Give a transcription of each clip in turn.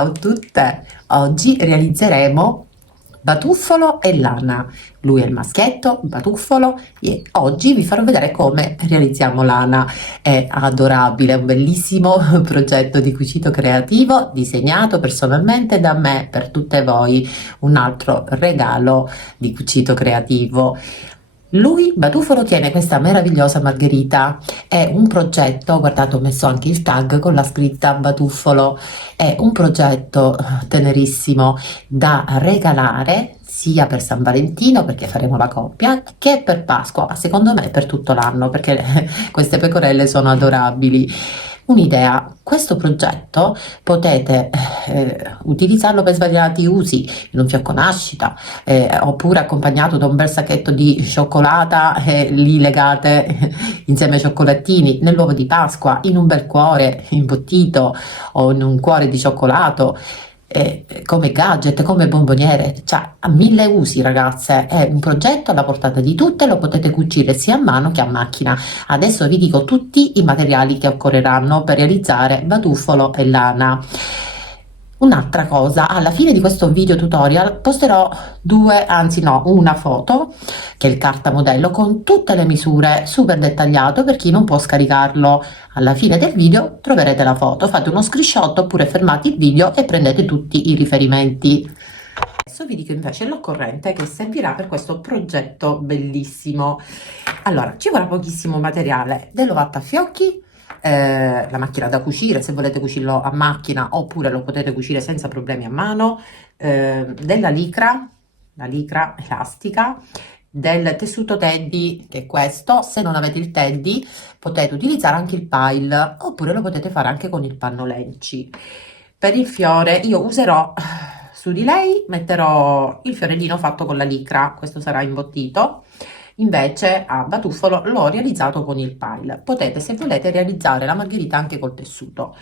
Ciao a tutte! Oggi realizzeremo batuffolo e lana. Lui è il maschietto, batuffolo, e oggi vi farò vedere come realizziamo lana. È adorabile, è un bellissimo progetto di cucito creativo disegnato personalmente da me per tutte voi. Un altro regalo di cucito creativo. Lui, Batuffolo, tiene questa meravigliosa margherita. È un progetto, guardate, ho messo anche il tag con la scritta Batuffolo. È un progetto tenerissimo da regalare sia per San Valentino, perché faremo la coppia, che per Pasqua, ma secondo me per tutto l'anno, perché queste pecorelle sono adorabili. Un'idea, questo progetto potete utilizzarlo per svariati usi, in un fiocco nascita, oppure accompagnato da un bel sacchetto di cioccolata, lì legate insieme ai cioccolatini, nell'uovo di Pasqua, in un bel cuore imbottito o in un cuore di cioccolato, come gadget, come bomboniere, cioè ha mille usi, ragazze. È un progetto alla portata di tutte, lo potete cucire sia a mano che a macchina. Adesso vi dico tutti i materiali che occorreranno per realizzare batuffolo e lana. Un'altra cosa, alla fine di questo video tutorial posterò una foto, che è il cartamodello, con tutte le misure super dettagliato per chi non può scaricarlo. Alla fine del video troverete la foto, fate uno screenshot oppure fermate il video e prendete tutti i riferimenti. Adesso vi dico invece l'occorrente che servirà per questo progetto bellissimo. Allora, ci vorrà pochissimo materiale: dell'ovattafiocchi, la macchina da cucire se volete cucirlo a macchina, oppure lo potete cucire senza problemi a mano, della licra, la licra elastica, del tessuto teddy, che è questo. Se non avete il teddy potete utilizzare anche il pile, oppure lo potete fare anche con il panno lenci. Per il fiore io userò, su di lei metterò il fiorellino fatto con la licra, questo sarà imbottito. Invece a batuffolo l'ho realizzato con il pile. Potete, se volete, realizzare la margherita anche col tessuto,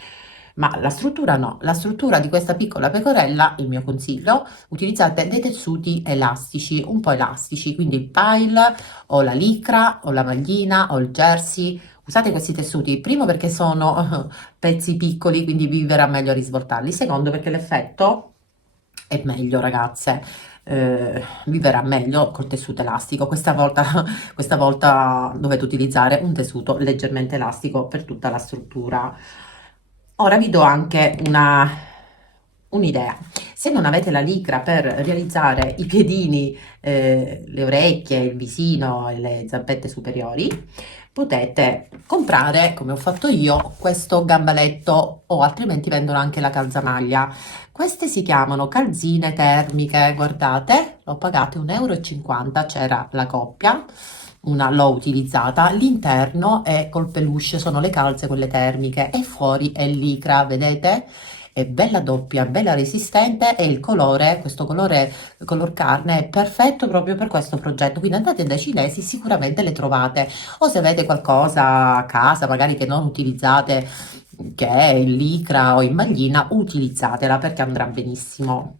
ma la struttura no. La struttura di questa piccola pecorella, il mio consiglio: utilizzate dei tessuti elastici, un po' elastici, quindi il pile o la licra o la maglina o il jersey. Usate questi tessuti, primo perché sono pezzi piccoli, quindi vi verrà meglio a risvoltarli; secondo perché l'effetto è meglio, ragazze. Vi verrà meglio col tessuto elastico. Questa volta dovete utilizzare un tessuto leggermente elastico per tutta la struttura. Ora vi do anche un'idea. Se non avete la licra per realizzare i piedini, le orecchie, il visino e le zampette superiori, potete comprare, come ho fatto io, questo gambaletto, o altrimenti vendono anche la calzamaglia. Queste si chiamano calzine termiche, guardate, l'ho pagate 1,50 euro, c'era la coppia, una l'ho utilizzata. L'interno è col peluche, sono le calze quelle termiche, e fuori è licra, vedete? È bella doppia, bella resistente, e il colore, questo color carne, è perfetto proprio per questo progetto. Quindi andate dai cinesi, sicuramente le trovate, o se avete qualcosa a casa magari che non utilizzate, che è in licra o in maglina, utilizzatela perché andrà benissimo.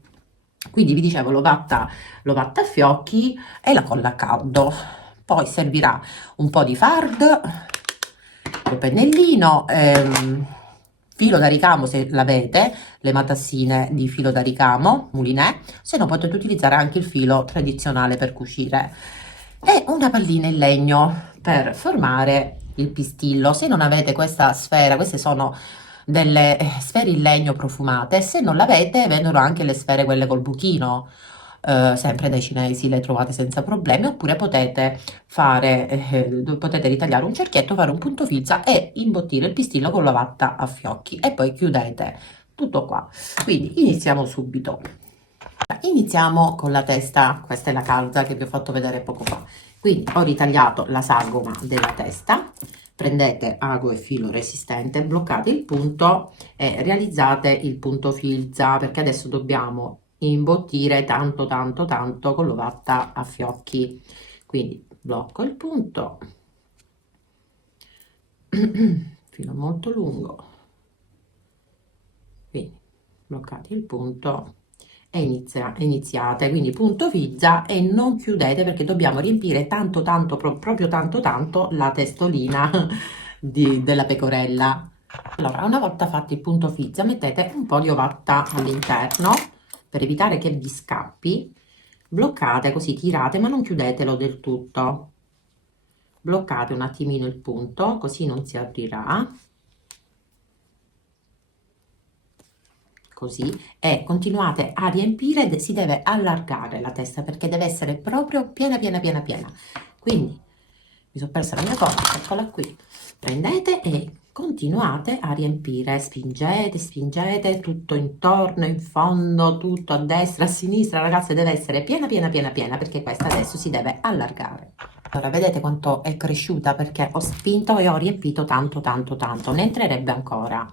Quindi vi dicevo, l'ovatta a fiocchi e la colla a caldo. Poi servirà un po' di fard, un pennellino, filo da ricamo se l'avete, le matassine di filo da ricamo, moulinet, se no potete utilizzare anche il filo tradizionale per cucire, e una pallina in legno per formare il pistillo. Se non avete questa sfera, queste sono delle sfere in legno profumate. Se non l'avete, vendono anche le sfere, quelle col buchino, sempre dai cinesi, le trovate senza problemi. Oppure potete ritagliare un cerchietto, fare un punto filza e imbottire il pistillo con la vatta a fiocchi, e poi chiudete tutto qua. Quindi iniziamo subito. Iniziamo con la testa. Questa è la calza che vi ho fatto vedere poco fa. Quindi ho ritagliato la sagoma della testa. Prendete ago e filo resistente, bloccate il punto e realizzate il punto filza, perché adesso dobbiamo imbottire tanto con l'ovatta a fiocchi. Quindi blocco il punto, filo molto lungo, quindi bloccate il punto e iniziate, quindi punto filza, e non chiudete perché dobbiamo riempire proprio tanto la testolina della pecorella. Allora, una volta fatto il punto fizza, mettete un po' di ovatta all'interno per evitare che vi scappi. Bloccate così, tirate, ma non chiudetelo del tutto. Bloccate un attimino il punto, così non si aprirà. Così, e continuate a riempire, si deve allargare la testa perché deve essere proprio piena piena piena piena. Quindi mi sono persa la mia cosa, eccola qui. Prendete e continuate a riempire, spingete, spingete tutto intorno, in fondo, tutto a destra, a sinistra, ragazze, deve essere piena piena piena piena perché questa adesso si deve allargare. Allora, vedete quanto è cresciuta perché ho spinto e ho riempito tanto tanto tanto, ne entrerebbe ancora.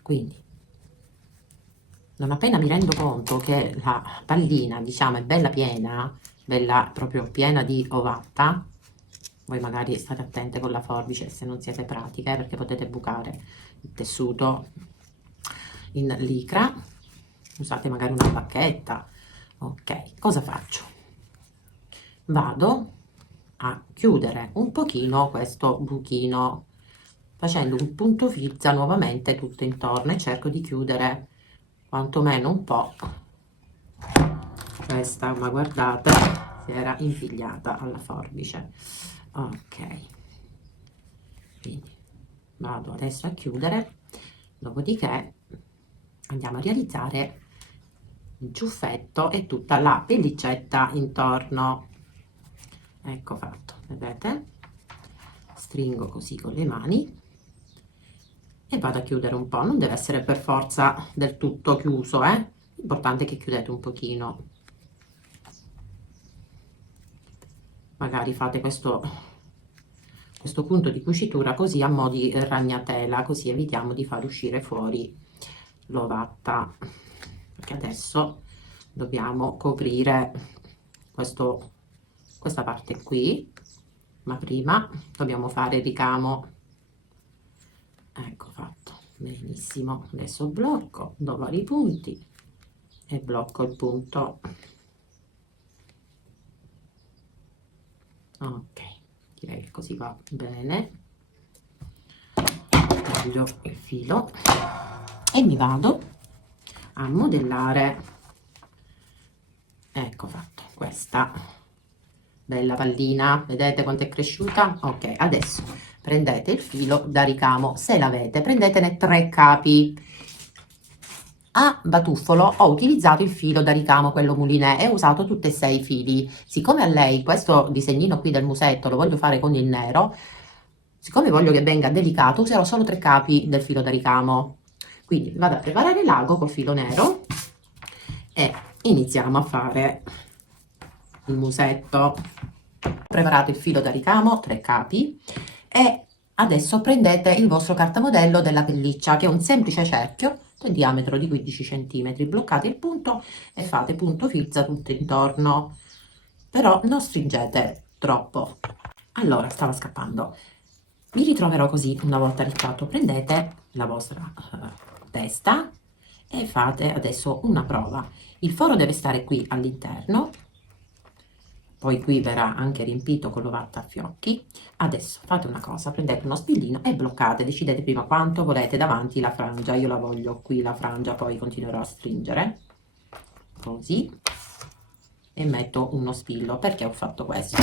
Quindi non appena mi rendo conto che la pallina, diciamo, è bella piena, bella proprio piena di ovatta, voi magari state attente con la forbice se non siete pratiche, perché potete bucare il tessuto in licra, usate magari una bacchetta. Ok, cosa faccio? Vado a chiudere un pochino questo buchino facendo un punto fizza nuovamente tutto intorno e cerco di chiudere quantomeno un po' questa, ma guardate, si era infigliata alla forbice. Ok, quindi vado adesso a chiudere, dopodiché andiamo a realizzare il ciuffetto e tutta la pellicetta intorno. Ecco fatto, vedete? Stringo così con le mani e vado a chiudere un po', non deve essere per forza del tutto chiuso, l'importante è che chiudete un pochino. Magari fate questo punto di cucitura così a mo' di ragnatela, così evitiamo di far uscire fuori l'ovatta, perché adesso dobbiamo coprire questa parte qui, ma prima dobbiamo fare il ricamo. Ecco fatto, benissimo. Adesso blocco, do vari punti e blocco il punto. Ok, direi che così va bene. Taglio il filo e mi vado a modellare. Ecco fatto, questa bella pallina, vedete quanto è cresciuta? Ok, adesso prendete il filo da ricamo, se l'avete, prendetene 3 capi. A batuffolo ho utilizzato il filo da ricamo, quello mulinè, e ho usato tutti e 6 i fili. Siccome a lei questo disegnino qui del musetto lo voglio fare con il nero, siccome voglio che venga delicato, userò solo 3 capi del filo da ricamo. Quindi vado a preparare l'ago col filo nero e iniziamo a fare il musetto. Ho preparato il filo da ricamo, 3 capi, e adesso prendete il vostro cartamodello della pelliccia, che è un semplice cerchio di diametro di 15 cm, bloccate il punto e fate punto fizza tutto intorno, però non stringete troppo. Allora, stava scappando. Mi ritroverò così una volta ritratto. Prendete la vostra testa e fate adesso una prova. Il foro deve stare qui all'interno, poi qui verrà anche riempito con l'ovatta a fiocchi. Adesso fate una cosa, prendete uno spillino e bloccate, decidete prima quanto volete davanti la frangia. Io la voglio qui la frangia, poi continuerò a stringere così e metto uno spillo. Perché ho fatto questo?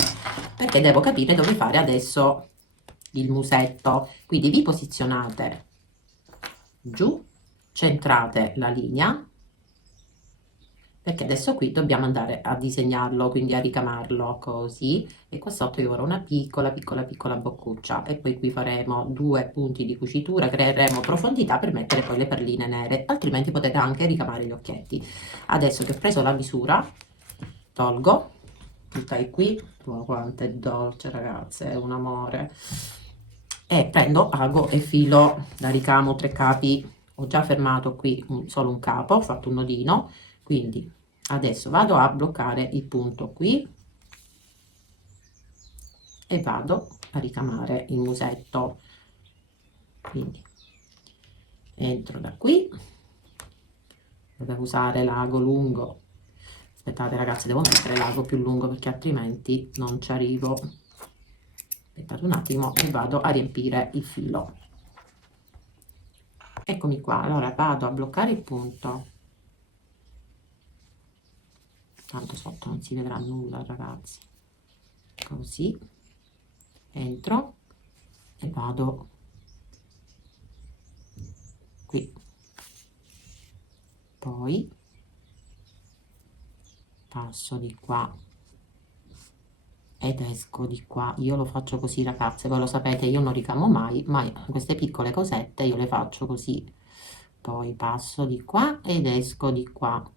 Perché devo capire dove fare adesso il musetto. Quindi vi posizionate giù, centrate la linea, perché adesso qui dobbiamo andare a disegnarlo, quindi a ricamarlo così, e qua sotto io avrò una piccola piccola piccola boccuccia, e poi qui faremo 2 punti di cucitura, creeremo profondità per mettere poi le perline nere, altrimenti potete anche ricamare gli occhietti. Adesso che ho preso la misura, tolgo, stai qui, oh, quanto è dolce ragazze, è un amore, e prendo ago e filo da ricamo 3 capi. Ho già fermato qui solo un capo, ho fatto un nodino, quindi adesso vado a bloccare il punto qui e vado a ricamare il musetto. Quindi entro da qui, devo usare l'ago lungo. Aspettate ragazzi, devo mettere l'ago più lungo perché altrimenti non ci arrivo. Aspettate un attimo e vado a riempire il filo. Eccomi qua, allora vado a bloccare il punto, tanto sotto non si vedrà nulla ragazzi, così entro e vado qui, poi passo di qua ed esco di qua. Io lo faccio così ragazze, voi lo sapete, io non ricamo mai, ma queste piccole cosette io le faccio così, poi passo di qua ed esco di qua,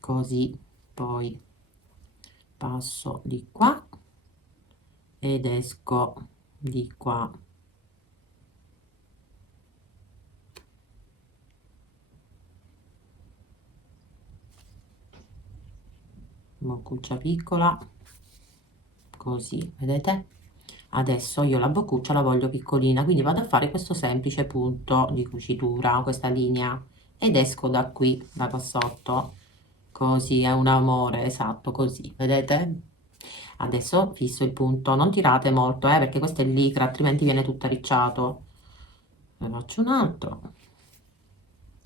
così, poi passo di qua ed esco di qua, boccuccia piccola, così, vedete? Adesso io la boccuccia la voglio piccolina, quindi vado a fare questo semplice punto di cucitura, questa linea, ed esco da qui, da qua sotto, così, è un amore, esatto, così, vedete? Adesso fisso il punto, non tirate molto, perché questo è licra, altrimenti viene tutto arricciato. Ne faccio un altro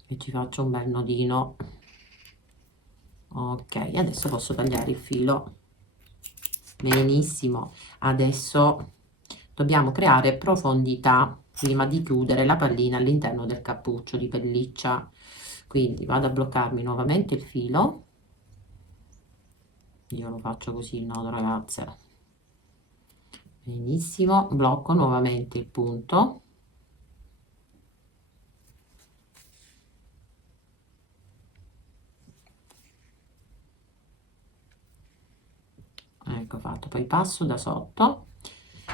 e ci faccio un bel nodino. Ok, adesso posso tagliare il filo. Benissimo, adesso dobbiamo creare profondità prima di chiudere la pallina all'interno del cappuccio di pelliccia, quindi vado a bloccarmi nuovamente il filo, io lo faccio così il nodo ragazze, benissimo, blocco nuovamente il punto, ecco fatto, poi passo da sotto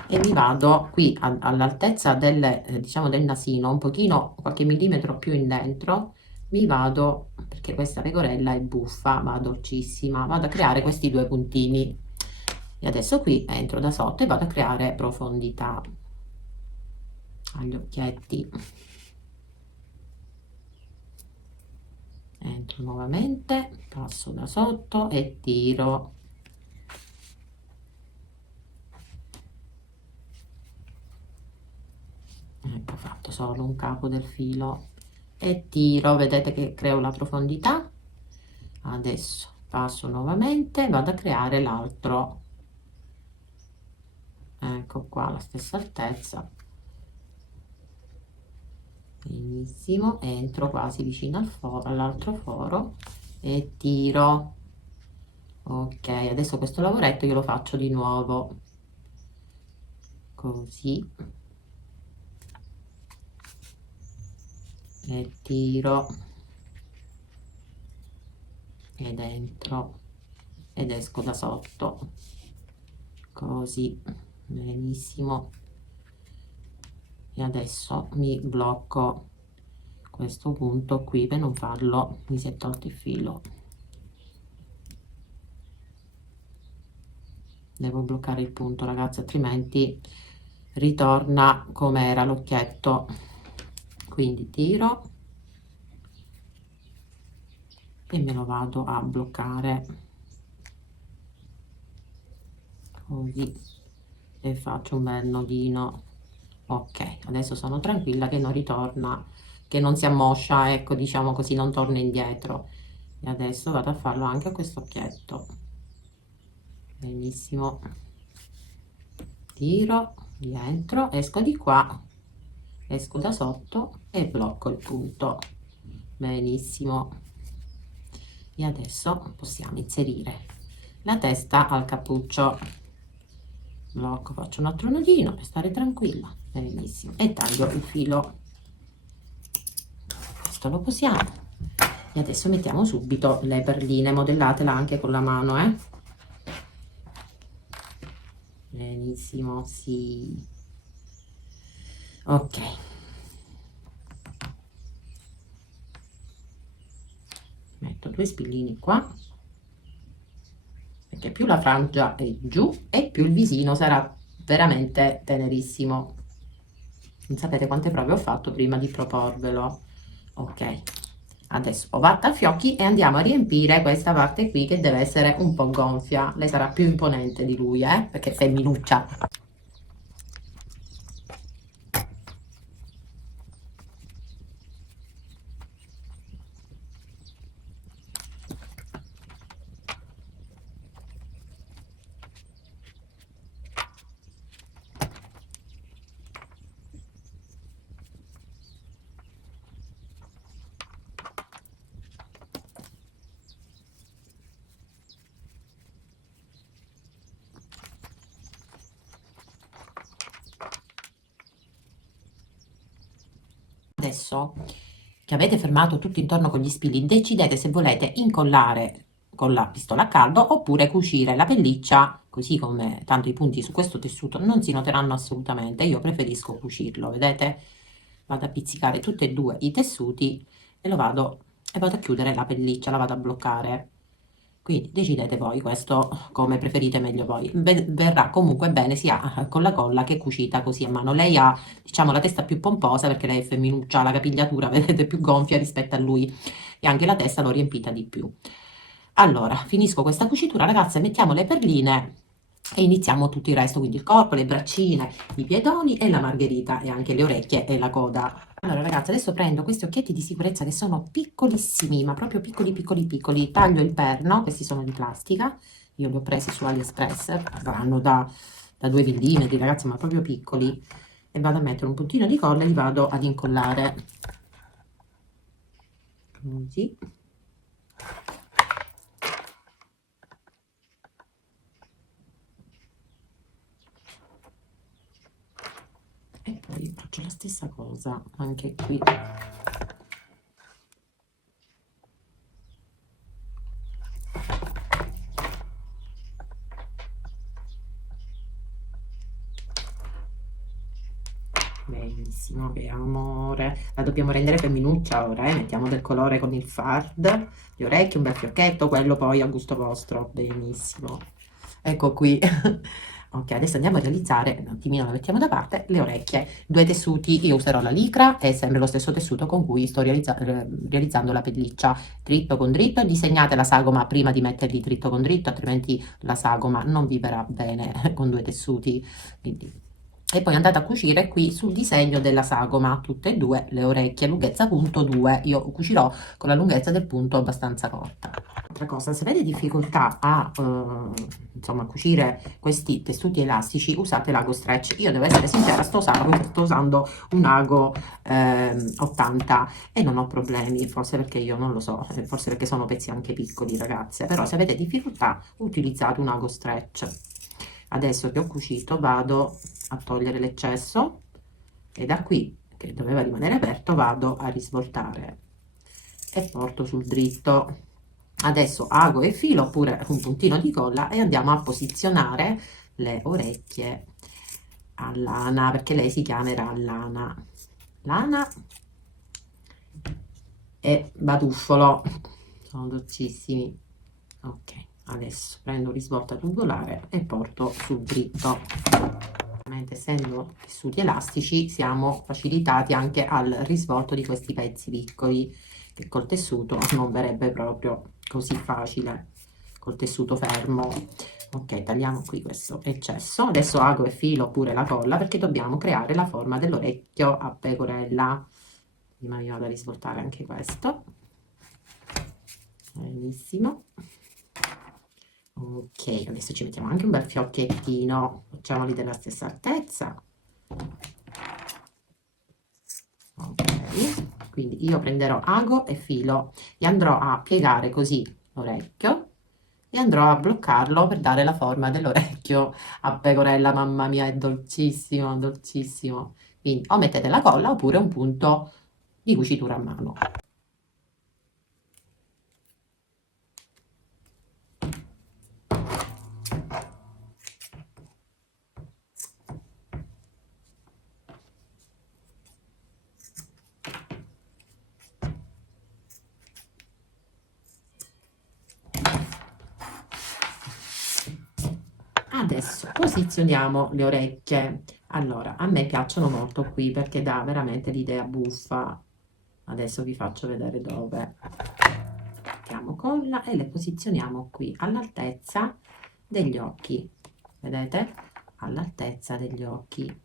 e mi vado qui all'altezza del, diciamo del nasino, un pochino, qualche millimetro più in dentro, mi vado, perché questa pecorella è buffa ma dolcissima, vado a creare questi due puntini e adesso qui entro da sotto e vado a creare profondità agli occhietti, entro nuovamente, passo da sotto e tiro, ecco fatto solo un capo del filo e tiro, vedete che creo la profondità. Adesso passo nuovamente, vado a creare l'altro, ecco qua la stessa altezza, benissimo, entro quasi vicino al foro, all'altro foro e tiro. Ok, adesso questo lavoretto io lo faccio di nuovo così e tiro ed entro ed esco da sotto così, benissimo, e adesso mi blocco questo punto qui per non farlo, mi si è tolto il filo, devo bloccare il punto ragazzi, altrimenti ritorna come era l'occhietto, quindi tiro e me lo vado a bloccare così e faccio un bel nodino. Ok, adesso sono tranquilla che non ritorna, che non si ammoscia, ecco, diciamo così, non torna indietro. E adesso vado a farlo anche a questo occhietto, benissimo, tiro, rientro, esco di qua, esco da sotto e blocco il punto, benissimo. E adesso possiamo inserire la testa al cappuccio, blocco, faccio un altro nodino per stare tranquilla, benissimo, e taglio il filo, questo lo posiamo. E adesso mettiamo subito le perline, modellatela anche con la mano, benissimo, sì, ok, metto due spillini qua, perché più la frangia è giù e più il visino sarà veramente tenerissimo. Non sapete quante prove ho fatto prima di proporvelo. Ok, adesso ovatta a fiocchi e andiamo a riempire questa parte qui che deve essere un po' gonfia. Lei sarà più imponente di lui, perché è femminuccia. adesso che avete fermato tutto intorno con gli spilli, decidete se volete incollare con la pistola a caldo oppure cucire la pelliccia, così come tanto i punti su questo tessuto non si noteranno assolutamente. Io preferisco cucirlo, vedete? Vado a pizzicare tutti e due i tessuti e vado a chiudere la pelliccia, la vado a bloccare. Quindi decidete voi questo come preferite meglio voi. Verrà comunque bene sia con la colla che cucita così a mano. Lei ha, diciamo, la testa più pomposa perché lei è femminuccia, ha la capigliatura, vedete, più gonfia rispetto a lui e anche la testa l'ho riempita di più. Allora, finisco questa cucitura, ragazze, mettiamo le perline e iniziamo tutto il resto, quindi il corpo, le braccine, i piedoni e la margherita e anche le orecchie e la coda. Allora ragazzi, adesso prendo questi occhietti di sicurezza che sono piccolissimi, ma proprio piccoli piccoli piccoli, taglio il perno, questi sono di plastica, io li ho presi su AliExpress, saranno da 2 mm ragazzi, ma proprio piccoli, e vado a mettere un puntino di colla e li vado ad incollare, così. E poi faccio la stessa cosa anche qui. Benissimo, che amore. La dobbiamo rendere femminuccia ora, mettiamo del colore con il fard, le orecchie, un bel fiocchetto, quello poi a gusto vostro. Benissimo. Ecco qui. Ok, adesso andiamo a realizzare, un attimino la mettiamo da parte, le orecchie. Due tessuti, io userò la licra, è sempre lo stesso tessuto con cui sto realizzando la pelliccia. Dritto con dritto, disegnate la sagoma prima di metterli dritto con dritto, altrimenti la sagoma non vi verrà bene con due tessuti. Quindi e poi andate a cucire qui sul disegno della sagoma, tutte e due le orecchie, lunghezza punto 2, io cucirò con la lunghezza del punto abbastanza corta. Altra cosa, se avete difficoltà a insomma, cucire questi tessuti elastici, usate l'ago stretch. Io devo essere sincera, sto usando un ago 80 e non ho problemi, forse perché io non lo so, forse perché sono pezzi anche piccoli ragazze, però se avete difficoltà utilizzate un ago stretch. Adesso che ho cucito vado a togliere l'eccesso e da qui, che doveva rimanere aperto, vado a risvoltare e porto sul dritto. Adesso ago e filo oppure un puntino di colla e andiamo a posizionare le orecchie a lana, perché lei si chiamerà lana. Lana e batuffolo, sono dolcissimi. Ok, adesso prendo risvolta tubulare e porto sul dritto. Essendo tessuti elastici siamo facilitati anche al risvolto di questi pezzi piccoli che col tessuto non verrebbe proprio così facile col tessuto fermo. Ok, tagliamo qui questo eccesso. Adesso ago e filo pure la colla perché dobbiamo creare la forma dell'orecchio a pecorella. Prima mi vado a risvoltare anche questo. Benissimo. Ok, adesso ci mettiamo anche un bel fiocchettino, facciamoli della stessa altezza. Ok, quindi io prenderò ago e filo e andrò a piegare così l'orecchio e andrò a bloccarlo per dare la forma dell'orecchio a pecorella. Mamma mia, è dolcissimo, dolcissimo. Quindi o mettete la colla oppure un punto di cucitura a mano. Adesso posizioniamo le orecchie. Allora, a me piacciono molto qui perché dà veramente l'idea buffa. Adesso vi faccio vedere dove. Mettiamo colla e le posizioniamo qui all'altezza degli occhi. Vedete? All'altezza degli occhi.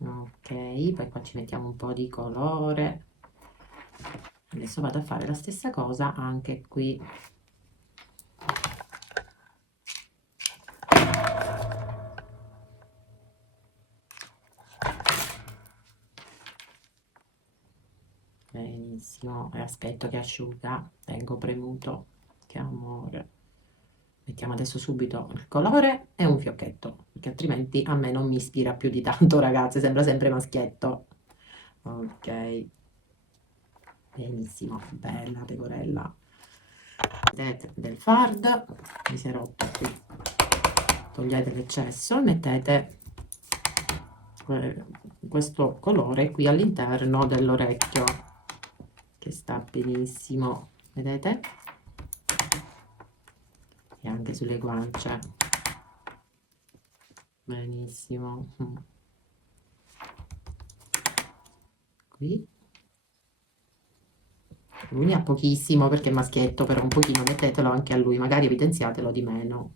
Ok, poi qua ci mettiamo un po' di colore. Adesso vado a fare la stessa cosa anche qui. Benissimo, e aspetto che asciuga, tengo premuto, che amore, Mettiamo adesso subito il colore e un fiocchetto, perché altrimenti a me non mi ispira più di tanto, ragazze, sembra sempre maschietto. Ok, benissimo, bella pecorella. Vedete del fard, mi si è rotto qui, togliete l'eccesso e mettete questo colore qui all'interno dell'orecchio, che sta benissimo, vedete? E anche sulle guance, benissimo. Qui lui ne ha pochissimo perché è maschietto, però un pochino mettetelo anche a lui, magari evidenziatelo di meno.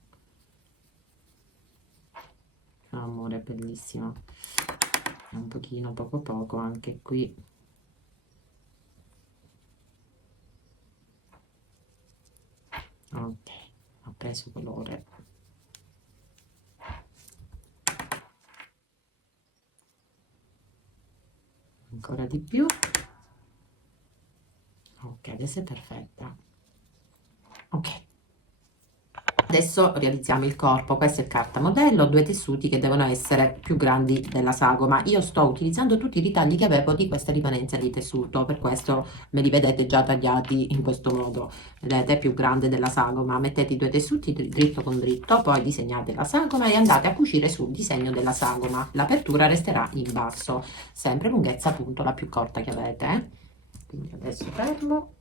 Amore, bellissimo. Un pochino, poco poco anche qui. Ok, ho preso colore. Ancora di più. Ok, adesso è perfetta. Ok. Adesso realizziamo il corpo. Questo è carta modello, 2 tessuti che devono essere più grandi della sagoma. Io sto utilizzando tutti i ritagli che avevo di questa rimanenza di tessuto, per questo me li vedete già tagliati in questo modo. Vedete, più grande della sagoma. Mettete i 2 tessuti dritto con dritto, poi disegnate la sagoma e andate a cucire sul disegno della sagoma. L'apertura resterà in basso, sempre lunghezza appunto la più corta che avete. Quindi adesso fermo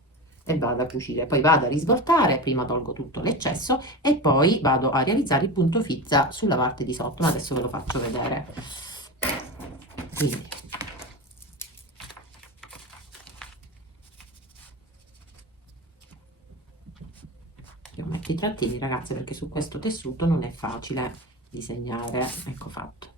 e vado a cucire, poi vado a risvoltare, prima tolgo tutto l'eccesso e poi vado a realizzare il punto fizza sulla parte di sotto, ma adesso ve lo faccio vedere. Quindi io metto i trattini, ragazze, perché su questo tessuto non è facile disegnare. Ecco fatto.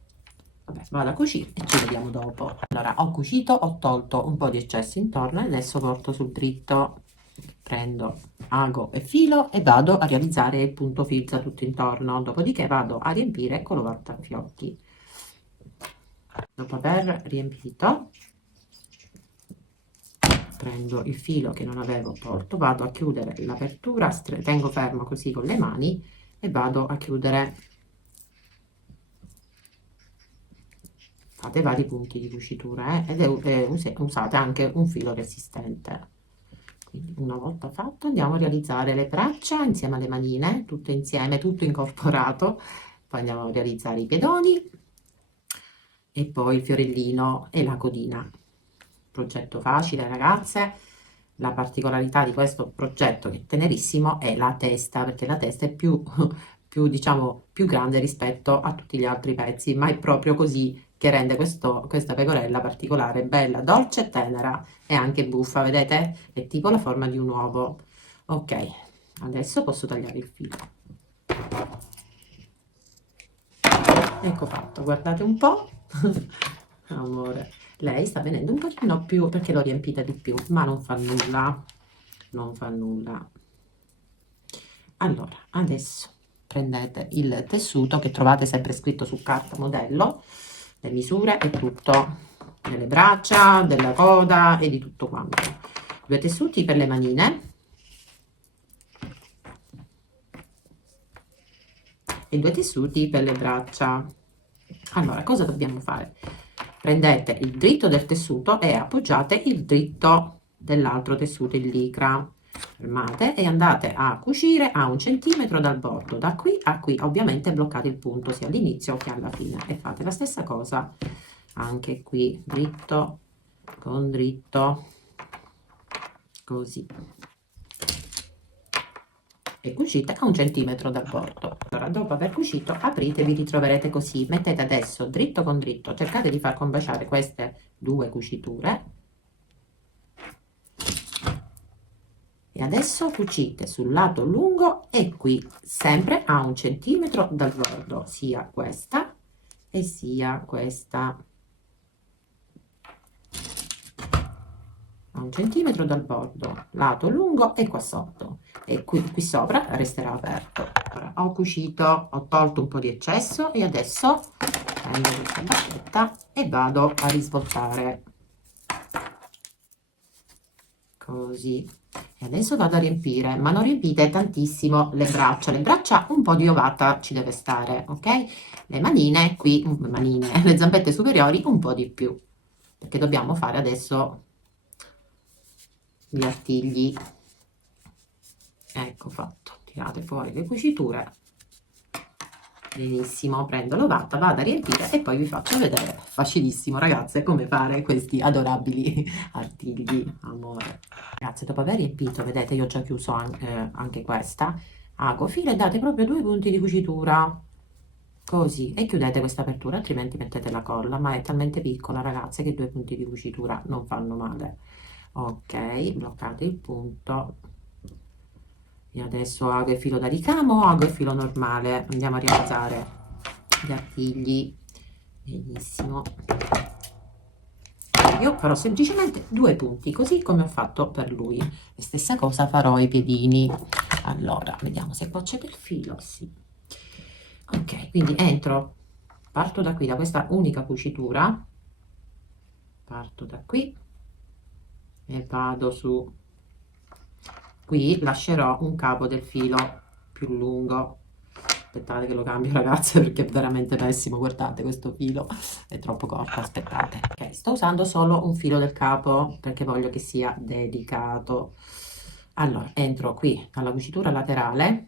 Vabbè, vado a cucire e ci vediamo dopo. Allora, ho cucito, ho tolto un po' di eccesso intorno e adesso porto sul dritto, prendo ago e filo e vado a realizzare il punto fizza tutto intorno, dopodiché vado a riempire con lo portafiocchi. Dopo aver riempito, prendo il filo che non avevo, porto, vado a chiudere l'apertura, tengo fermo così con le mani e vado a chiudere. Fate vari punti di cucitura ed usate anche un filo resistente. Quindi una volta fatto andiamo a realizzare le braccia insieme alle manine, tutte insieme, tutto incorporato. Poi andiamo a realizzare i piedoni e poi il fiorellino e la codina. Progetto facile, ragazze. La particolarità di questo progetto, che è tenerissimo, è la testa, perché la testa è più, diciamo, più grande rispetto a tutti gli altri pezzi, ma è proprio così che rende questa pecorella particolare, bella, dolce e tenera e anche buffa, vedete? È tipo la forma di un uovo. Ok, adesso posso tagliare il filo. Ecco fatto, guardate un po'. Amore, lei sta venendo un pochino più perché l'ho riempita di più, ma non fa nulla, non fa nulla. Allora, adesso prendete il tessuto che trovate sempre scritto su carta modello, le misure e tutto, delle braccia, della coda e di tutto quanto. 2 tessuti per le manine e 2 tessuti per le braccia. Allora, cosa dobbiamo fare? Prendete il dritto del tessuto e appoggiate il dritto dell'altro tessuto in licra. Fermate e andate a cucire a 1 centimetro dal bordo, da qui a qui. Ovviamente bloccate il punto sia all'inizio che alla fine e fate la stessa cosa anche qui, dritto con dritto, così. E cucite a 1 centimetro dal bordo. Allora, dopo aver cucito, aprite e vi ritroverete così. Mettete adesso dritto con dritto, cercate di far combaciare queste 2 cuciture e adesso cucite sul lato lungo e qui, sempre a 1 centimetro dal bordo, sia questa e sia questa. A 1 centimetro dal bordo, lato lungo e qua sotto, e qui sopra resterà aperto. Ora, ho cucito, ho tolto un po' di eccesso e adesso prendo questa bacchetta e vado a risvoltare così. E adesso vado a riempire, ma non riempite tantissimo le braccia un po' di ovata ci deve stare, ok? Le manine qui, manine, le zampette superiori un po' di più, perché dobbiamo fare adesso gli artigli. Ecco fatto, tirate fuori le cuciture. Benissimo, prendo l'ovata, vado a riempire e poi vi faccio vedere, facilissimo ragazze, come fare questi adorabili artigli, amore. Ragazze, dopo aver riempito, vedete, io ho già chiuso anche questa, ago filo e date proprio 2 punti di cucitura, così, e chiudete questa apertura, altrimenti mettete la colla, ma è talmente piccola, ragazze, che 2 punti di cucitura non fanno male. Ok, bloccate il punto. E adesso ago e filo da ricamo, ago e filo normale, andiamo a realizzare gli artigli. Benissimo, io farò semplicemente 2 punti così come ho fatto per lui, e stessa cosa farò ai piedini. Allora vediamo se qua c'è del filo, sì, ok, quindi entro, parto da qui, da questa unica cucitura, parto da qui e vado su. Qui lascerò un capo del filo più lungo. Aspettate che lo cambio, ragazze, perché è veramente pessimo. Guardate, questo filo è troppo corto. Aspettate. Ok, sto usando solo un filo del capo perché voglio che sia delicato. Allora, entro qui alla cucitura laterale,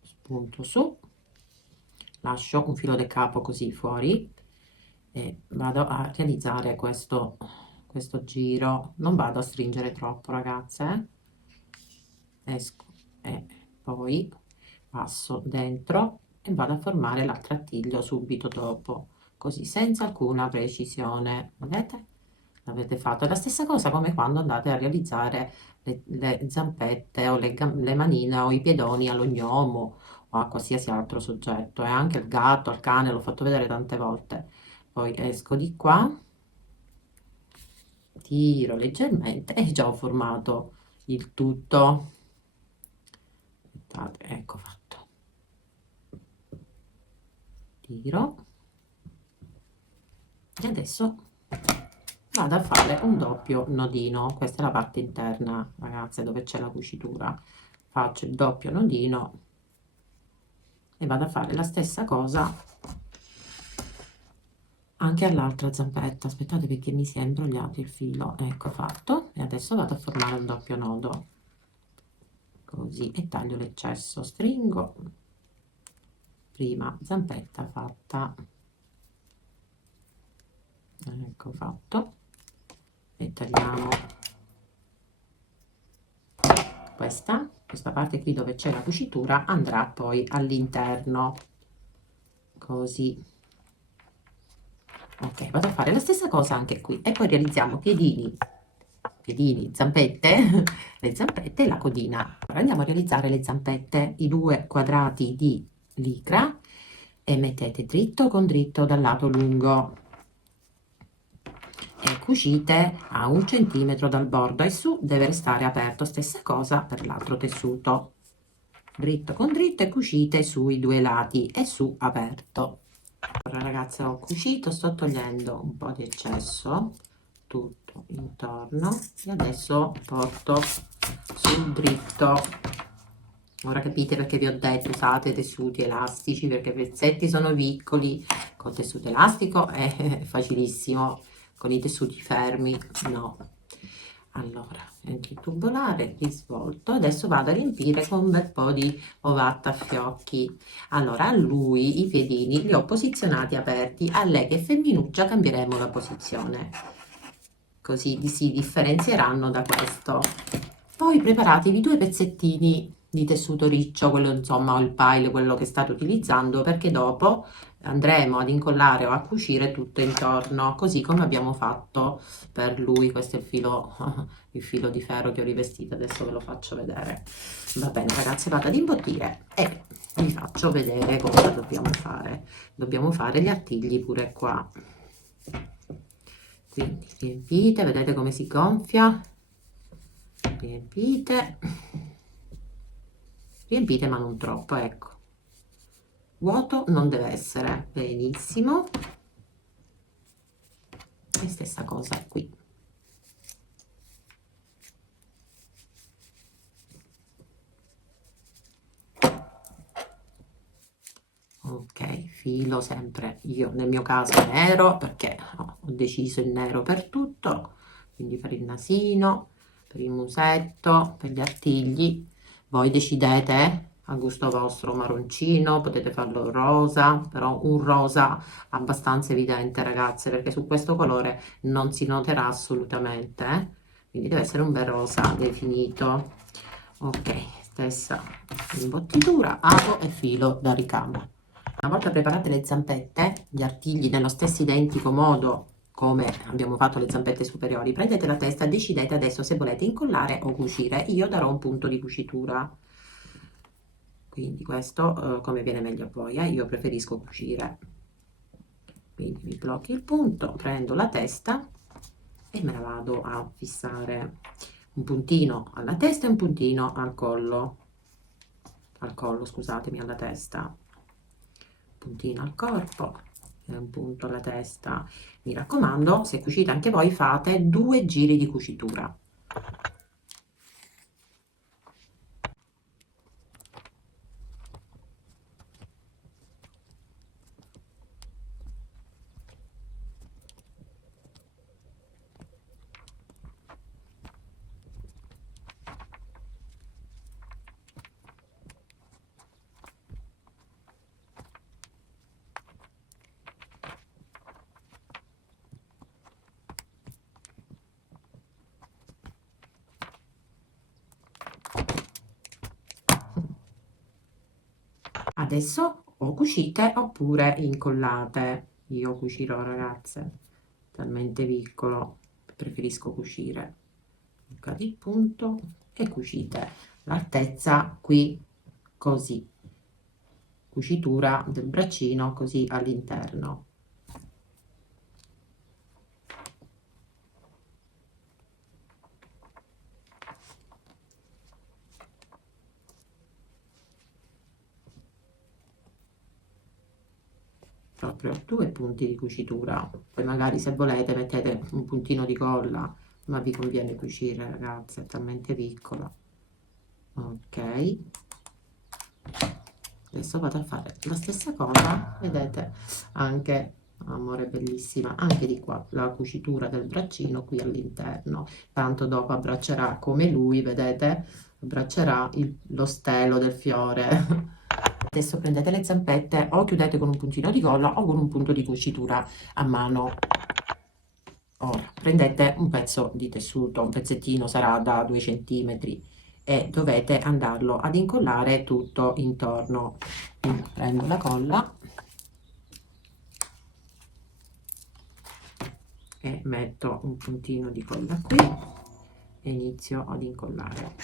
spunto su, lascio un filo del capo così fuori e vado a realizzare questo giro. Non vado a stringere troppo, ragazze, esco e poi passo dentro e vado a formare l'altro artiglio subito dopo, così senza alcuna precisione. Vedete? L'avete fatto. È la stessa cosa come quando andate a realizzare le zampette o le manine o i piedoni allo gnomo o a qualsiasi altro soggetto, e anche il gatto, il cane, l'ho fatto vedere tante volte. Poi esco di qua, tiro leggermente e già ho formato il tutto. Aspettate, ecco fatto, tiro e adesso vado a fare un doppio nodino. Questa è la parte interna, ragazze, dove c'è la cucitura. Faccio il doppio nodino e vado a fare la stessa cosa anche all'altra zampetta. Aspettate, perché mi si è imbrogliato il filo. Ecco fatto, e adesso vado a formare un doppio nodo così e taglio l'eccesso, stringo, prima zampetta fatta, ecco fatto, e tagliamo questa parte qui dove c'è la cucitura, andrà poi all'interno così. Ok, vado a fare la stessa cosa anche qui e poi realizziamo piedini, zampette, le zampette e la codina. Ora andiamo a realizzare le zampette, i 2 quadrati di licra, e mettete dritto con dritto dal lato lungo e cucite a 1 centimetro dal bordo e su deve restare aperto. Stessa cosa per l'altro tessuto, dritto con dritto e cucite sui 2 lati e su aperto. Ora, ragazze, ho cucito, sto togliendo un po' di eccesso tutto intorno e adesso porto sul dritto. Ora capite perché vi ho detto usate tessuti elastici, perché i pezzetti sono piccoli, con tessuto elastico è facilissimo, con i tessuti fermi no. Allora, entro il tubolare, risvolto, adesso vado a riempire con un bel po' di ovata a fiocchi. Allora, a lui i piedini li ho posizionati aperti, a lei che è femminuccia cambieremo la posizione, così si differenzieranno da questo. Poi preparatevi 2 pezzettini di tessuto riccio, quello insomma, o il pile, quello che state utilizzando, perché dopo andremo ad incollare o a cucire tutto intorno, così come abbiamo fatto per lui. Questo è il filo di ferro che ho rivestito, adesso ve lo faccio vedere. Va bene, ragazzi, vado ad imbottire e vi faccio vedere cosa dobbiamo fare. Dobbiamo fare gli artigli pure qua. Quindi riempite, vedete come si gonfia, riempite, ma non troppo, ecco, vuoto non deve essere, benissimo, e stessa cosa qui, filo sempre io, nel mio caso nero, perché ho deciso il nero per tutto, quindi per il nasino, per il musetto, per gli artigli. Voi decidete a gusto vostro, marroncino, potete farlo rosa, però un rosa abbastanza evidente, ragazze, perché su questo colore non si noterà assolutamente, quindi deve essere un bel rosa definito. Ok, stessa imbottitura, ago e filo da ricamo. Una volta preparate le zampette, gli artigli nello stesso identico modo come abbiamo fatto le zampette superiori, prendete la testa e decidete adesso se volete incollare o cucire. Io darò un punto di cucitura, quindi questo come viene meglio a voi, io preferisco cucire. Quindi mi blocchi il punto, prendo la testa e me la vado a fissare, un puntino alla testa e un puntino al collo, scusatemi, alla testa, puntino al corpo e un punto alla testa. Mi raccomando, se cucite anche voi fate 2 giri di cucitura. Adesso o cucite oppure incollate. Io cucirò, ragazze, talmente piccolo, preferisco cucire. Bucate il punto e cucite l'altezza qui, così. Cucitura del braccino così all'interno. Proprio 2 punti di cucitura, poi magari se volete mettete un puntino di colla, ma vi conviene cucire, ragazze, è talmente piccola. Ok, adesso vado a fare la stessa cosa, vedete, anche, amore bellissima, anche di qua la cucitura del braccino qui all'interno, tanto dopo abbraccerà come lui, vedete, abbraccerà lo stelo del fiore. Adesso prendete le zampette o chiudete con un puntino di colla o con un punto di cucitura a mano. Ora prendete un pezzo di tessuto, un pezzettino sarà da 2 centimetri e dovete andarlo ad incollare tutto intorno. Quindi prendo la colla e metto un puntino di colla qui e inizio ad incollare.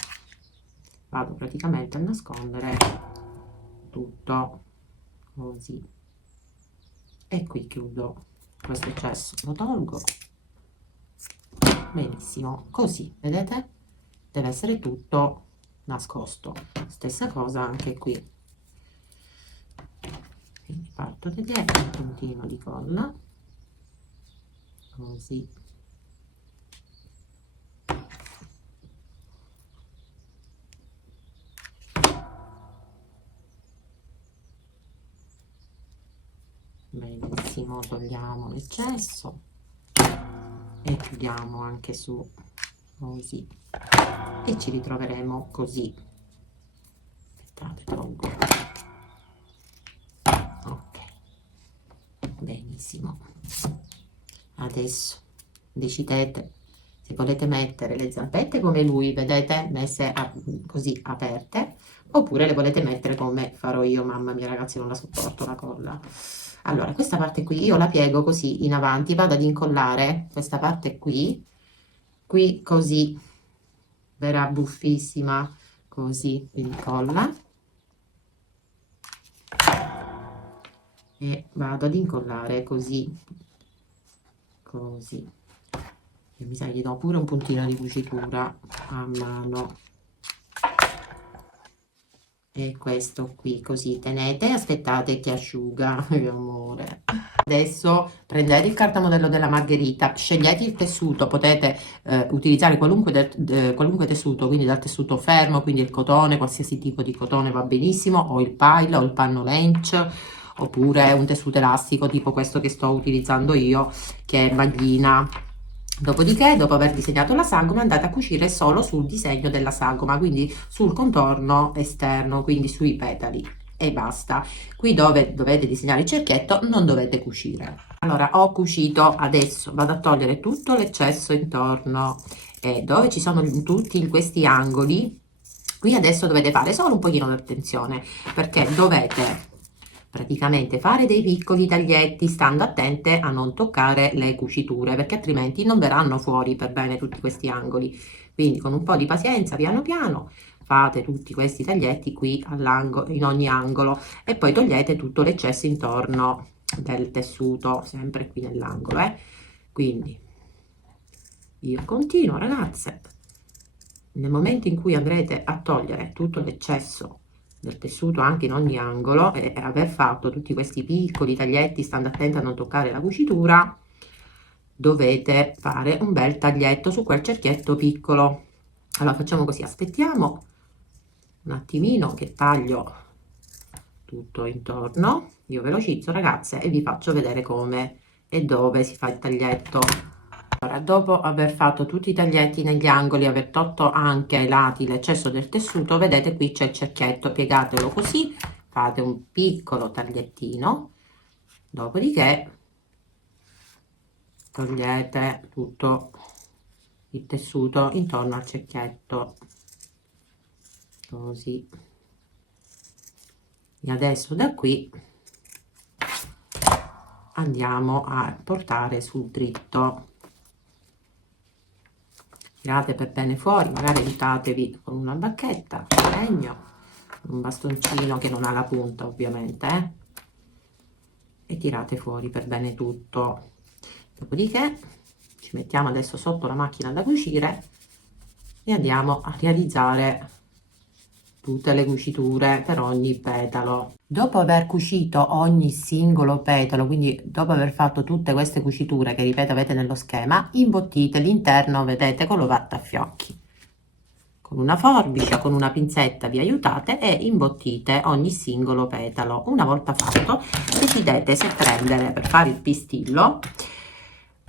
Vado praticamente a nascondere tutto così e qui chiudo questo eccesso, lo tolgo. Benissimo, così vedete, deve essere tutto nascosto. Stessa cosa anche qui, quindi parto da dietro, un puntino di colla così, benissimo, togliamo l'eccesso e chiudiamo anche su così e ci ritroveremo così. Aspettate, tolgo. Ok, benissimo. Adesso decidete se volete mettere le zampette come lui, vedete, messe così aperte, oppure le volete mettere come farò io. Mamma mia, ragazzi, non la sopporto la colla. Allora, questa parte qui io la piego così in avanti, vado ad incollare questa parte qui così, verrà buffissima, così incolla e vado ad incollare così, così. E mi sa che gli do pure un puntino di cucitura a mano. E questo qui così tenete, aspettate che asciuga, amore. Adesso prendete il cartamodello della margherita, scegliete il tessuto, potete utilizzare qualunque tessuto, quindi dal tessuto fermo, quindi il cotone, qualsiasi tipo di cotone va benissimo, o il pile o il panno lench, oppure un tessuto elastico tipo questo che sto utilizzando io, che è maglina. Dopodiché, dopo aver disegnato la sagoma, andate a cucire solo sul disegno della sagoma, quindi sul contorno esterno, quindi sui petali, e basta. Qui dove dovete disegnare il cerchietto non dovete cucire. Allora, ho cucito, adesso vado a togliere tutto l'eccesso intorno, e dove ci sono tutti questi angoli. Qui adesso dovete fare solo un pochino di attenzione, perché dovete praticamente fare dei piccoli taglietti, stando attente a non toccare le cuciture, perché altrimenti non verranno fuori per bene tutti questi angoli. Quindi con un po' di pazienza, piano piano, fate tutti questi taglietti qui all'angolo, in ogni angolo, e poi togliete tutto l'eccesso intorno del tessuto, sempre qui nell'angolo, Quindi io continuo, ragazze. Nel momento in cui andrete a togliere tutto l'eccesso del tessuto anche in ogni angolo e aver fatto tutti questi piccoli taglietti, stando attenti a non toccare la cucitura, dovete fare un bel taglietto su quel cerchietto piccolo. Allora facciamo così, aspettiamo un attimino che taglio tutto intorno. Io velocizzo, ragazze, e vi faccio vedere come e dove si fa il taglietto. Allora, dopo aver fatto tutti i taglietti negli angoli, aver tolto anche ai lati l'eccesso del tessuto, vedete qui c'è il cerchietto, piegatelo così, fate un piccolo tagliettino, dopodiché togliete tutto il tessuto intorno al cerchietto, così. E adesso da qui andiamo a portare sul dritto. Tirate per bene fuori, magari aiutatevi con una bacchetta, legno, un bastoncino che non ha la punta ovviamente, e tirate fuori per bene tutto. Dopodiché ci mettiamo adesso sotto la macchina da cucire e andiamo a realizzare tutte le cuciture per ogni petalo. Dopo aver cucito ogni singolo petalo, quindi dopo aver fatto tutte queste cuciture che ripeto avete nello schema, imbottite l'interno, vedete, con l'ovattafiocchi. Con una forbice o con una pinzetta vi aiutate e imbottite ogni singolo petalo. Una volta fatto, decidete se prendere per fare il pistillo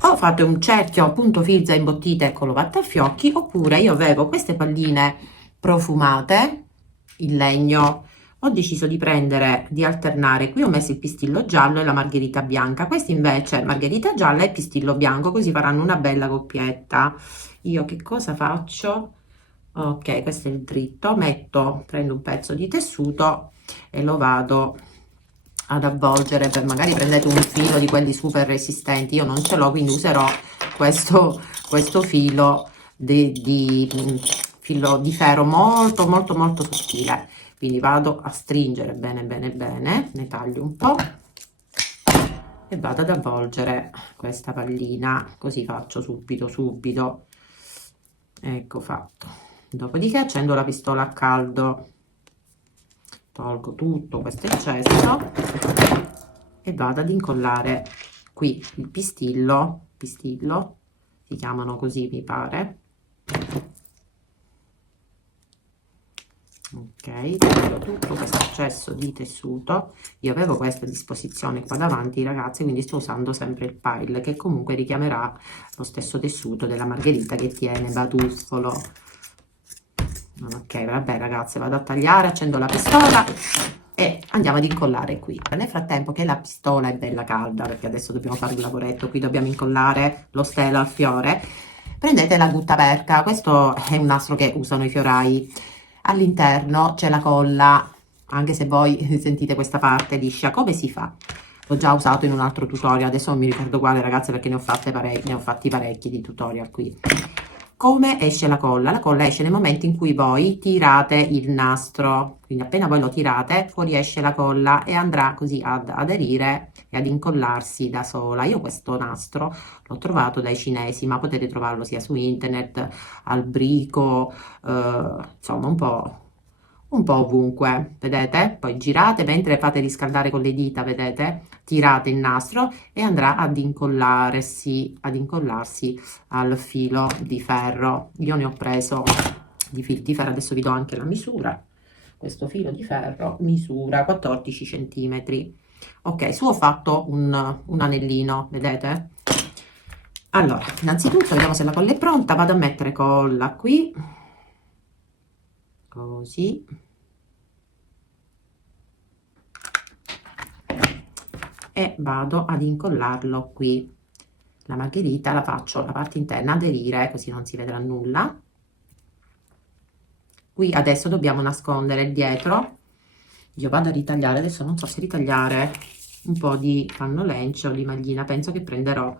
o fate un cerchio a punto filza imbottite con l'ovattafiocchi, oppure io avevo queste palline profumate in legno. Ho deciso di alternare, qui ho messo il pistillo giallo e la margherita bianca, questi invece margherita gialla e pistillo bianco, così faranno una bella coppietta. Io che cosa faccio? Ok, questo è il dritto, prendo un pezzo di tessuto e lo vado ad avvolgere, magari prendete un filo di quelli super resistenti, io non ce l'ho, quindi userò questo filo filo di ferro molto sottile. Quindi vado a stringere bene, ne taglio un po' e vado ad avvolgere questa pallina, così faccio subito, ecco fatto. Dopodiché accendo la pistola a caldo, tolgo tutto questo eccesso e vado ad incollare qui il pistillo, si chiamano così mi pare. Ok, taglio tutto questo eccesso di tessuto. Io avevo questa a disposizione qua davanti, ragazzi, quindi sto usando sempre il pile, che comunque richiamerà lo stesso tessuto della margherita che tiene batuffolo. Ok, vabbè, ragazze, vado a tagliare, accendo la pistola e andiamo ad incollare qui. Nel frattempo che la pistola è bella calda, perché adesso dobbiamo fare il lavoretto, qui dobbiamo incollare lo stelo al fiore, prendete la guttaperca, questo è un nastro che usano i fiorai. All'interno c'è la colla, anche se voi sentite questa parte liscia, come si fa? L'ho già usato in un altro tutorial, adesso non mi ricordo quale, ragazze, perché ne ho fatti parecchi di tutorial qui. Come esce la colla? La colla esce nel momento in cui voi tirate il nastro, quindi appena voi lo tirate fuori esce la colla e andrà così ad aderire e ad incollarsi da sola. Io questo nastro l'ho trovato dai cinesi, ma potete trovarlo sia su internet, al brico, insomma un po' ovunque, vedete? Poi girate mentre fate riscaldare con le dita, vedete? Tirate il nastro e andrà ad incollarsi al filo di ferro. Io ne ho preso di fil di ferro, adesso vi do anche la misura. Questo filo di ferro misura 14 centimetri. Ok, su ho fatto un anellino, vedete? Allora, innanzitutto vediamo se la colla è pronta, vado a mettere colla qui, così, e vado ad incollarlo qui. La margherita la faccio la parte interna aderire, così non si vedrà nulla. Qui adesso dobbiamo nascondere il dietro. Io vado a ritagliare, adesso non so se ritagliare un po' di panno lencio o di maglina, penso che prenderò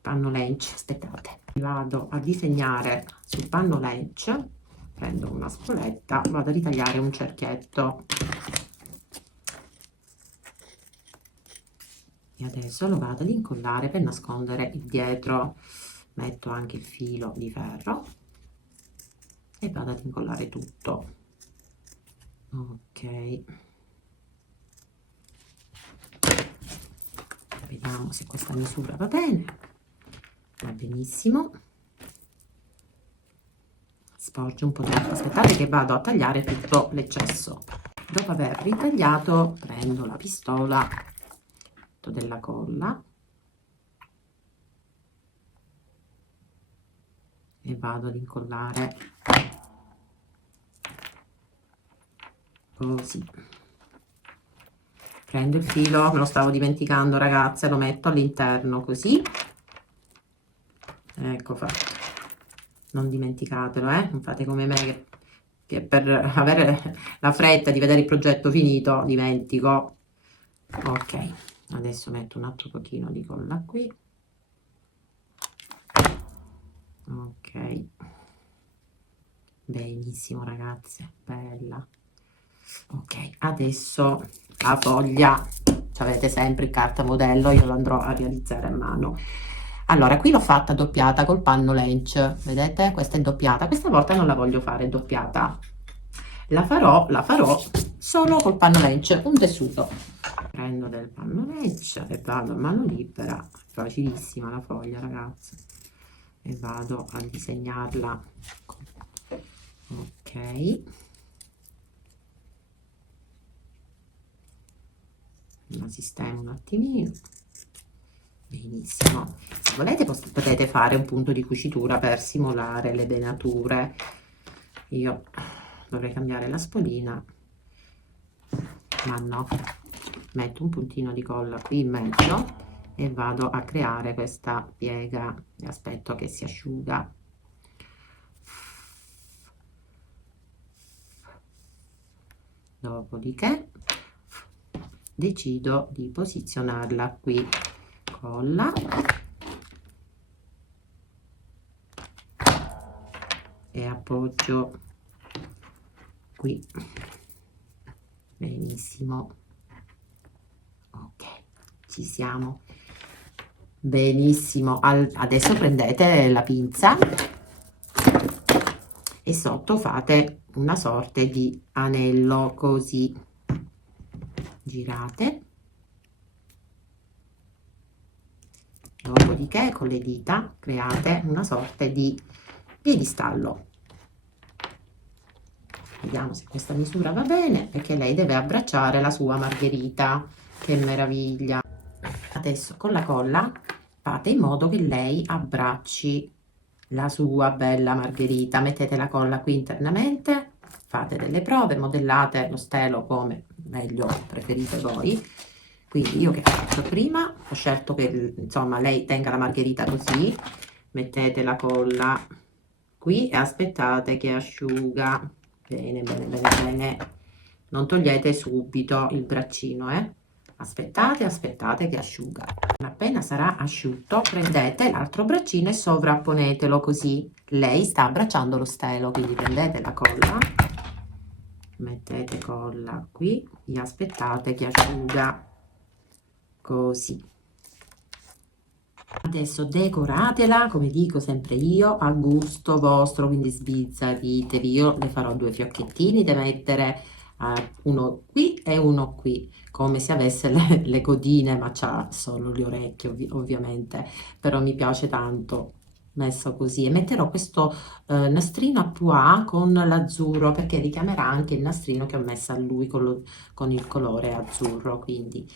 panno lencio, aspettate. Vado a disegnare sul panno lencio, prendo una spoletta, vado a ritagliare un cerchietto e adesso lo vado ad incollare per nascondere il dietro. Metto anche il filo di ferro e vado ad incollare tutto. Ok, vediamo se questa misura va bene. Va benissimo. Sporge un po' troppo, aspettate che vado a tagliare tutto l'eccesso. Dopo aver ritagliato prendo la pistola della colla e vado ad incollare così. Prendo il filo, me lo stavo dimenticando ragazze, lo metto all'interno così, ecco fatto. Non dimenticatelo, non fate come me che per avere la fretta di vedere il progetto finito dimentico. Ok, adesso metto un altro pochino di colla qui. Ok, benissimo ragazze, bella. Ok, adesso la foglia avete sempre il carta modello, io lo andrò a realizzare a mano. Allora, qui l'ho fatta doppiata col panno lench, vedete? Questa è doppiata, questa volta non la voglio fare doppiata, la farò solo col panno lench, un tessuto. Prendo del panno lench e vado a mano libera, facilissima la foglia ragazzi, e vado a disegnarla. Ok, la sistemo un attimino. Benissimo, se volete potete fare un punto di cucitura per simulare le venature. Io dovrei cambiare la spolina, ma no, metto un puntino di colla qui in mezzo e vado a creare questa piega e aspetto che si asciuga. Dopodiché decido di posizionarla qui, colla e appoggio qui. Benissimo, ok, ci siamo. Benissimo, adesso prendete la pinza e sotto fate una sorta di anello così, girate, dopodiché con le dita create una sorta di piedistallo. Vediamo se questa misura va bene, perché lei deve abbracciare la sua margherita. Che meraviglia! Adesso con la colla fate in modo che lei abbracci la sua bella margherita. Mettete la colla qui internamente, fate delle prove, modellate lo stelo come meglio preferite voi. Quindi io che faccio prima ho scelto che insomma lei tenga la margherita così, mettete la colla qui e aspettate che asciuga. Bene, bene, bene, bene. Non togliete subito il braccino, aspettate, aspettate che asciuga. Appena sarà asciutto prendete l'altro braccino e sovrapponetelo così lei sta abbracciando lo stelo. Quindi prendete la colla, mettete colla qui e aspettate che asciuga così. Adesso decoratela, come dico sempre io, a gusto vostro, quindi sbizzarritevi. Io le farò due fiocchettini da mettere, uno qui e uno qui, come se avesse le codine, ma c'ha solo le orecchie ovviamente, però mi piace tanto messo così, e metterò questo nastrino a pois con l'azzurro, perché richiamerà anche il nastrino che ho messo a lui con il colore azzurro. Quindi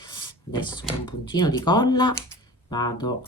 adesso con un puntino di colla vado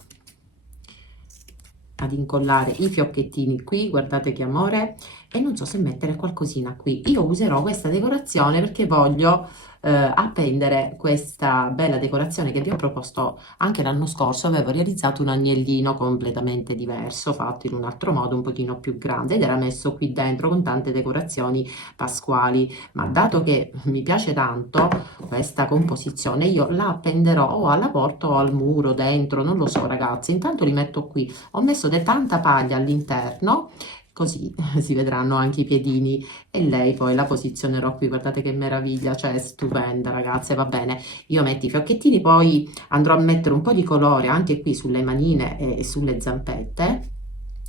ad incollare i fiocchettini qui, guardate che amore, e non so se mettere qualcosina qui. Io userò questa decorazione perché voglio appendere questa bella decorazione che vi ho proposto anche l'anno scorso. Avevo realizzato un agnellino completamente diverso, fatto in un altro modo, un pochino più grande, ed era messo qui dentro con tante decorazioni pasquali. Ma dato che mi piace tanto questa composizione, io la appenderò o alla porta o al muro, dentro, non lo so ragazzi. Intanto li metto qui. Ho messo tanta paglia all'interno, così si vedranno anche i piedini, e lei poi la posizionerò qui. Guardate che meraviglia, cioè è stupenda ragazze. Va bene, io metto i fiocchettini, poi andrò a mettere un po' di colore anche qui sulle manine e sulle zampette.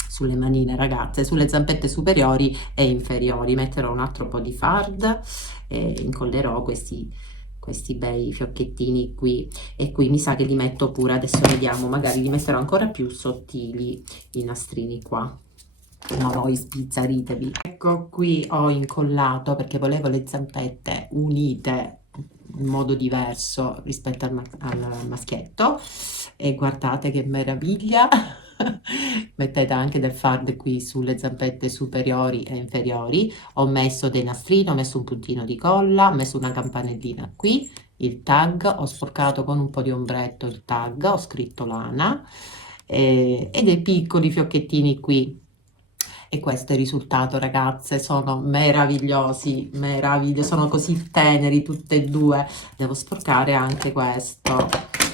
Sulle manine ragazze, sulle zampette superiori e inferiori metterò un altro po' di fard e incollerò questi bei fiocchettini qui, e qui mi sa che li metto pure, adesso vediamo, magari li metterò ancora più sottili i nastrini qua. Ma voi spizzaritevi. Ecco, qui ho incollato perché volevo le zampette unite in modo diverso rispetto al maschietto, e guardate che meraviglia. Mettete anche del fard qui sulle zampette superiori e inferiori. Ho messo dei nastrini, ho messo un puntino di colla, ho messo una campanellina qui, il tag, ho sporcato con un po' di ombretto il tag, ho scritto lana, e dei piccoli fiocchettini qui. E questo è il risultato ragazze, sono meravigliosi, meravigliosi, sono così teneri tutte e due. Devo sporcare anche questo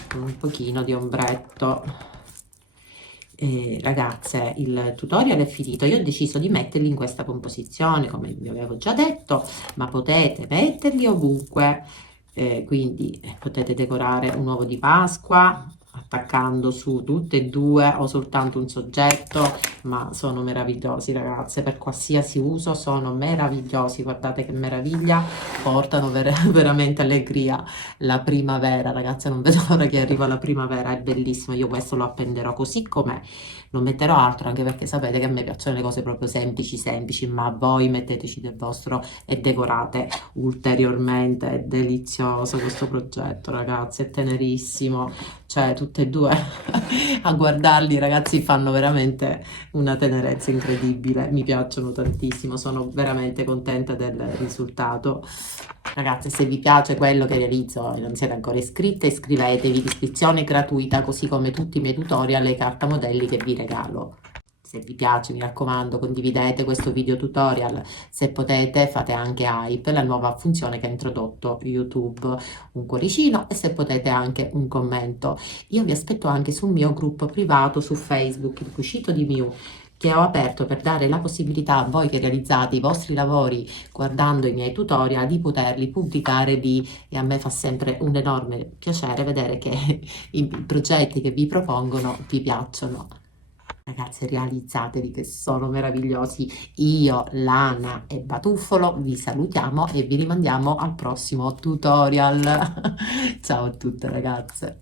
con un pochino di ombretto. Ragazze, il tutorial è finito. Io ho deciso di metterli in questa composizione, come vi avevo già detto, ma potete metterli ovunque. Quindi potete decorare un uovo di Pasqua attaccando su tutte e due o soltanto un soggetto, ma sono meravigliosi ragazze, per qualsiasi uso sono meravigliosi. Guardate che meraviglia, portano veramente allegria. La primavera ragazze, non vedo l'ora che arriva la primavera, è bellissimo. Io questo lo appenderò così com'è, non metterò altro, anche perché sapete che a me piacciono le cose proprio semplici semplici, ma voi metteteci del vostro e decorate ulteriormente. È delizioso questo progetto ragazzi, è tenerissimo, cioè tutte e due a guardarli ragazzi fanno veramente una tenerezza incredibile, mi piacciono tantissimo, sono veramente contenta del risultato. Ragazzi, se vi piace quello che realizzo e non siete ancora iscritte, iscrivetevi, l'iscrizione è gratuita, così come tutti i miei tutorial e carta modelli che vi regalo. Se vi piace, mi raccomando, condividete questo video tutorial. Se potete, fate anche hype, la nuova funzione che ha introdotto YouTube, un cuoricino, e se potete anche un commento. Io vi aspetto anche sul mio gruppo privato su Facebook, il Cucito di Miu, che ho aperto per dare la possibilità a voi che realizzate i vostri lavori guardando i miei tutorial di poterli pubblicare lì, e a me fa sempre un enorme piacere vedere che i progetti che vi propongono vi piacciono. Ragazzi, realizzatevi che sono meravigliosi. Io, Lana e Batuffolo vi salutiamo e vi rimandiamo al prossimo tutorial. Ciao a tutte ragazze.